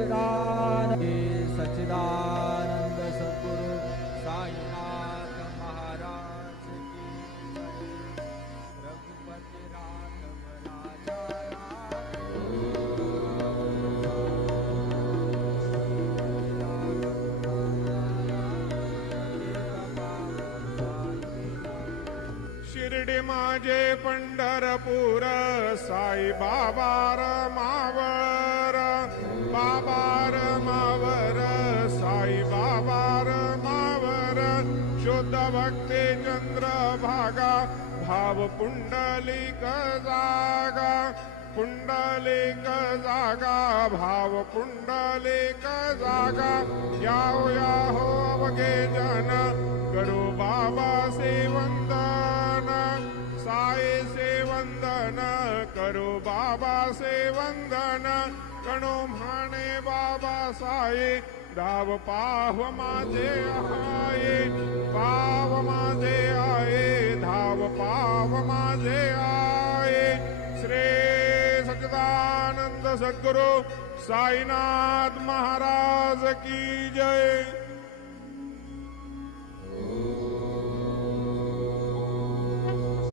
सच्चिदानंद सच्चिदानंद सद्गुरु साईनाथ महाराज की जय। रघुपति राघव राजा शिर्डी माझे पंढरपूर साई बाबा रमावर, बाबा रमावर साई बाबा रमावर। शुद्ध भक्ती चंद्रभागा भाव पुंडलिक जागा, पुंडलिक जागा भाव पुंडलिक जागा। याहो याहो अवघे जन करो बाबा से वंदन, साई से वंदन करो बाबा से वंदन। गणो म्हणे बाबा साई धाव पाव माझे आहे, पाव माझे आहे धाव पाव माझे आहे। श्री सच्चिदानंद सद्गुरु साईनाथ महाराज की जय।